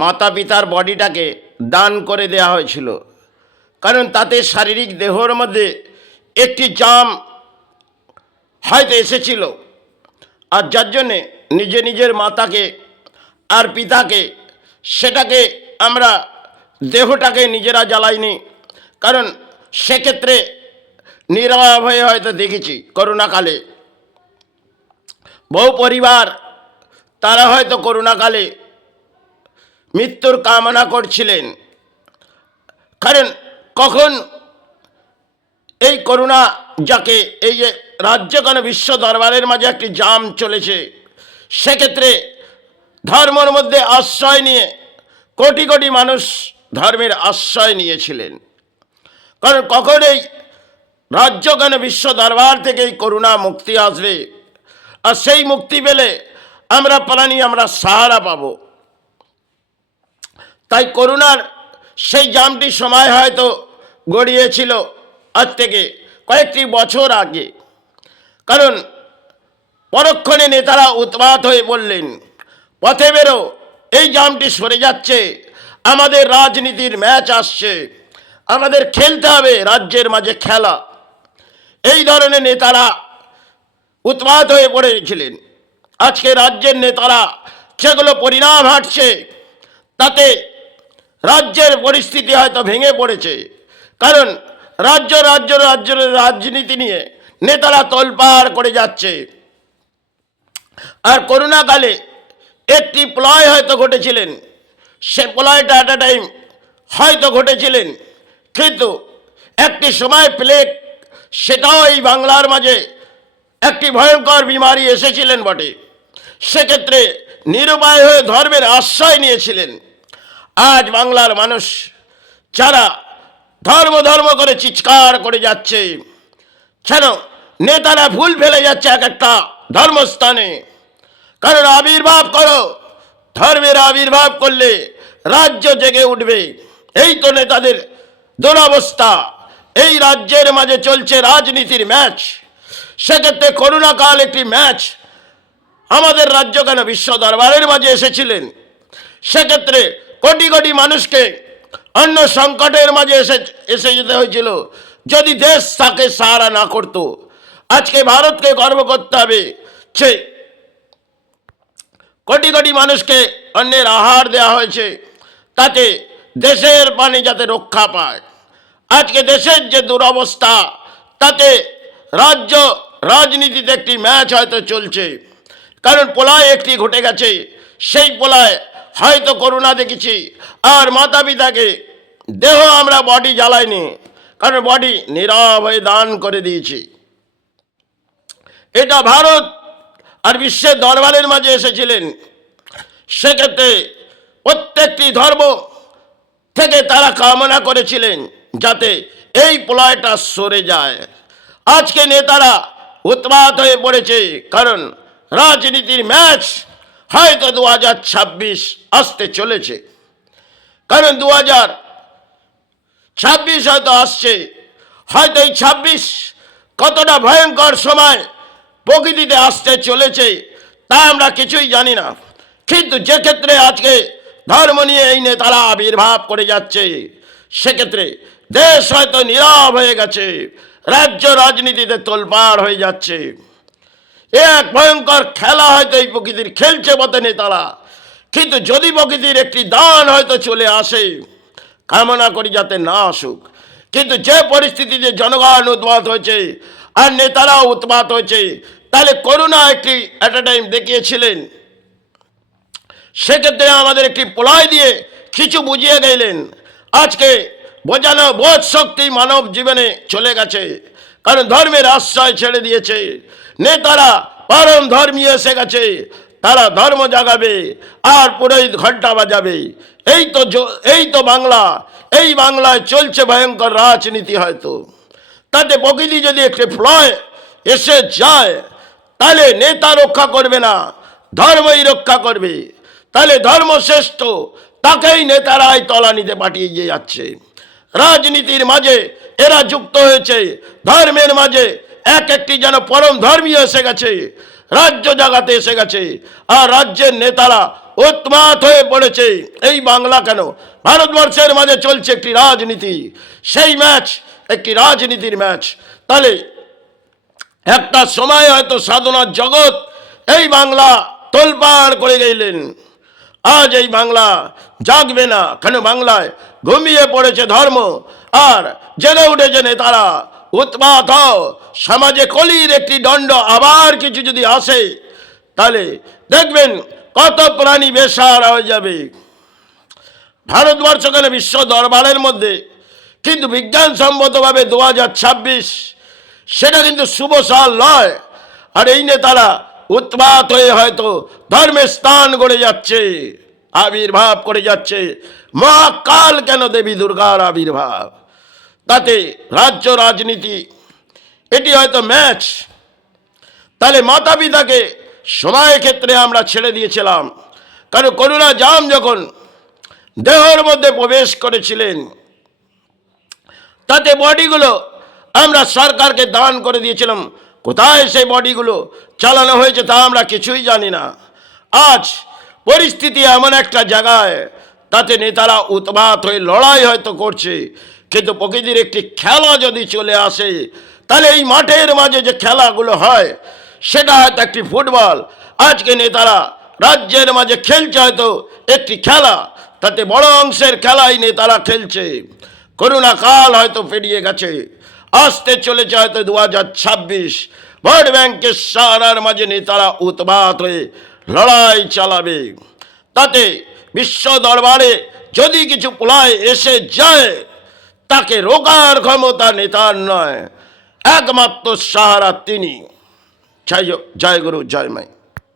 মাতা পিতার বডিটাকে দান করে দেয়া হয়েছিল, কারণ তাতে শারীরিক দেহর মধ্যে একটি জাম হয়তো এসেছিল, আর যার জন্যে নিজের মাতাকে আর পিতাকে সেটাকে আমরা দেহটাকে নিজেরা জ্বালাইনি, কারণ সেক্ষেত্রে নীরব হয়ে হয়তো দেখেছি করোনাকালে বহু পরিবার তারা হয়তো করোনাকালে মৃত্যুর কামনা করছিলেন, কারণ কখন এই করোনা যাকে এই যে রাজ্যগণ বিশ্ব দরবারের মাঝে একটি জাম চলেছে, সেক্ষেত্রে ধর্মের মধ্যে আশ্রয় নিয়ে কোটি কোটি মানুষ ধর্মের আশ্রয় নিয়েছিলেন, কারণ কখন এই রাজ্যগণ বিশ্ব দরবার থেকে এই করোনা মুক্তি আসবে, আর সেই মুক্তি পেলে আমরা প্রাণী আমরা সাহারা পাব। তাই করোনার সেই জামটি সময় হয়তো গড়িয়েছিল আজ থেকে কয়েকটি বছর আগে, কারণ পরক্ষণে নেতারা উৎপাত হয়ে বললেন, পথে বেরো, এই জামটি সরে যাচ্ছে, আমাদের রাজনীতির ম্যাচ আসছে, আমাদের খেলতে হবে রাজ্যের মাঝে খেলা। এই ধরনের নেতারা উৎপাত হয়ে পড়েছিলেন। আজকে রাজ্যের নেতারা সেগুলো পরিণাম হাঁটছে, তাতে রাজ্যের পরিস্থিতি হয়তো ভেঙে পড়েছে, কারণ রাজ্যের রাজনীতি নিয়ে নেতারা তোলপাড় করে যাচ্ছে। আর করোনাকালে একটি প্লয় হয়তো ঘটেছিলেন, সে প্লয়টা অ্যাট এ টাইম হয়তো ঘটেছিলেন, কিন্তু একটি সময় প্লেগ, সেটাও এই বাংলার মাঝে একটি ভয়ঙ্কর বিমারি এসেছিলেন বটে, সেক্ষেত্রে নিরুপায় হয়ে ধর্মের আশ্রয় নিয়েছিলেন। আজ বাংলার মানুষ যারা ধর্ম করে চিৎকার করে যাচ্ছে, কেন নেতারা ভুল ফেলে যাচ্ছে এক একটা ধর্মস্থানে, কারণ আবির্ভাব করো, ধর্মের আবির্ভাব করলে রাজ্য জেগে উঠবে। এই তো নেতাদের দুরবস্থা। এই রাজ্যের মাঝে চলছে রাজনীতির ম্যাচ, সেক্ষেত্রে করোনাকাল একটি ম্যাচ। আমাদের রাজ্য কেন বিশ্ব দরবারের মাঝে এসেছিলেন, সেক্ষেত্রে কোটি কোটি মানুষকে অন্য সংকটের মাঝে এসে যেতে হয়েছিল। যদি দেশ তাকে সাহারা না করতো, আজকে ভারতকে গর্ব করতে হবে সে কোটি কোটি মানুষকে অন্যের আহার দেওয়া হয়েছে, তাতে দেশের পানি যাতে রক্ষা পায়। আজকে দেশের যে দুরবস্থা, তাতে রাজ্য রাজনীতিতে একটি ম্যাচ হয়তো চলছে, কারণ প্রলয় একটি ঘটে গেছে, সেই প্রলয় হয়তো করোনা দেখেছি, আর মাতা পিতাকে দেহ আমরা বডি জ্বালাইনি, কারণ বডি নীরব হয়ে দান করে দিয়েছি। এটা ভারত আর বিশ্বের দরবারের মাঝে এসেছিলেন, সেক্ষেত্রে প্রত্যেকটি ধর্ম থেকে তারা কামনা করেছিলেন যাতে এই প্রলয়টা সরে যায়। আজকে নেতারা উৎপাত হয়ে পড়েছে, কারণ রাজনীতির ম্যাচ হয়তো 2026 আসতে চলেছে, কারণ 2026 হয়তো আসছে। হয়তো এই 26 কতটা ভয়ঙ্কর সময় প্রকৃতিতে আসতে চলেছে তা আমরা কিছুই জানি না, কিন্তু যে ক্ষেত্রে আজকে ধর্ম নিয়ে এই নেতারা আবির্ভাব করে যাচ্ছে, সেক্ষেত্রে দেশ হয়তো নীরব হয়ে গেছে, রাজ্য রাজনীতিতে তোলপাড় হয়ে যাচ্ছে। এক ভয়ঙ্কর খেলা হয়তো এই প্রকৃতির খেলছে বটে নেতারা, কিন্তু যদি প্রকৃতির একটি দান হয়তো চলে আসে, কামনা করি যাতে না আসুক, কিন্তু যে পরিস্থিতিতে জনগণ উৎপাত হয়েছে আর নেতারাও উৎপাত হয়েছে, তাহলে করোনা একটি অ্যাট এ টাইম দেখিয়েছিলেন, সেক্ষেত্রে আমাদের একটি প্রলয় দিয়ে কিছু বুঝিয়ে গেলেন। আজকে বোঝানো বোধ শক্তি মানব জীবনে চলে গেছে, কারণ ধর্মের আশ্রয় ছেড়ে দিয়েছে। নেতারা পরম ধর্মীয় এসে গেছে, তারা ধর্ম জাগাবে আর পুরোহিত ঘণ্টা বাজাবে। এই তো বাংলা, এই বাংলায় চলছে ভয়ঙ্কর রাজনীতি। হয়তো তাতে প্রকৃতি যদি একটি প্রলয় এসে যায়, তাহলে নেতা রক্ষা করবে না, ধর্মই রক্ষা করবে। তাহলে ধর্মশ্রেষ্ঠ তাকেই নেতারাই তলানিতে পাঠিয়ে দিয়ে যাচ্ছে। রাজনীতির মাঝে এরা যুক্ত হয়েছে, ধর্মের মাঝে এক একটি যেন পরম ধর্মীয় এসে গেছে, রাজ্য জাগাতে এসে গেছে, আর রাজ্যের নেতারা উন্মাদ হয়ে পড়েছে। এই বাংলা কেন, ভারতবর্ষের মাঝে চলছে একটি রাজনীতি, সেই ম্যাচ একটি রাজনীতির ম্যাচ। তাহলে একটা সময় হয়তো সাধনার জগৎ এই বাংলা তোলপাড় করে গেলেন, আজ এই বাংলা জাগবে না কেন? বাংলায় ঘুমিয়ে পড়েছে ধর্ম, আর জেগে উঠেছে নেতারা। উৎপাত সমাজে কলির একটি দণ্ড আবার কিছু যদি আসে, তাহলে দেখবেন কত প্রাণী বেসাহারা হয়ে যাবে। ভারতবর্ষ কেন বিশ্ব দরবারের মধ্যে, কিন্তু বিজ্ঞানসম্মতভাবে 2026 সেটা কিন্তু শুভ সাল নয়। আর এই নেতারা উৎপাত হয়ে হয়তো ধর্মের স্থান গড়ে যাচ্ছে, আবির্ভাব করে যাচ্ছে। মহাকাল কেন দেবী দুর্গার আবির্ভাব, তাতে রাজ্য রাজনীতি এটি হয়তো ম্যাচ। তাহলে মাতা পিতাকে সময় ক্ষেত্রে আমরা ছেড়ে দিয়েছিলাম, কারণ করোনা জাম যখন দেহের মধ্যে প্রবেশ করেছিলেন, তাতে বডিগুলো আমরা সরকারকে দান করে দিয়েছিলাম। কোথায় সেই বডিগুলো চালানো হয়েছে তা আমরা কিছুই জানি না। আজ পরিস্থিতি এমন একটা জায়গায়, তাতে নেতারা উৎপাত হয়ে লড়াই হয়তো করছে, কিন্তু প্রকৃতির একটি খেলা যদি চলে আসে, তাহলে এই মাঠের মাঝে যে খেলাগুলো হয় সেটা হয়তো একটি ফুটবল। আজকে নেতারা রাজ্যের মাঝে খেলছে হয়তো একটি খেলা, তাতে বড় অংশের খেলাই নেতারা খেলছে। করোনা কাল হয়তো পেরিয়ে গেছে, আসতে চলেছে হয়তো 2026। ভোট ব্যাংকের সারার মাঝে নেতারা উৎপাত হয়ে লড়াই চালাবে। তাতে বিশ্ব দরবারে যদি কিছু প্রলয় এসে যায়, তাকে রোকার ক্ষমতা নেতার নয়, একমাত্র সাহারা তিনি। জয় গুরু, জয় মাই।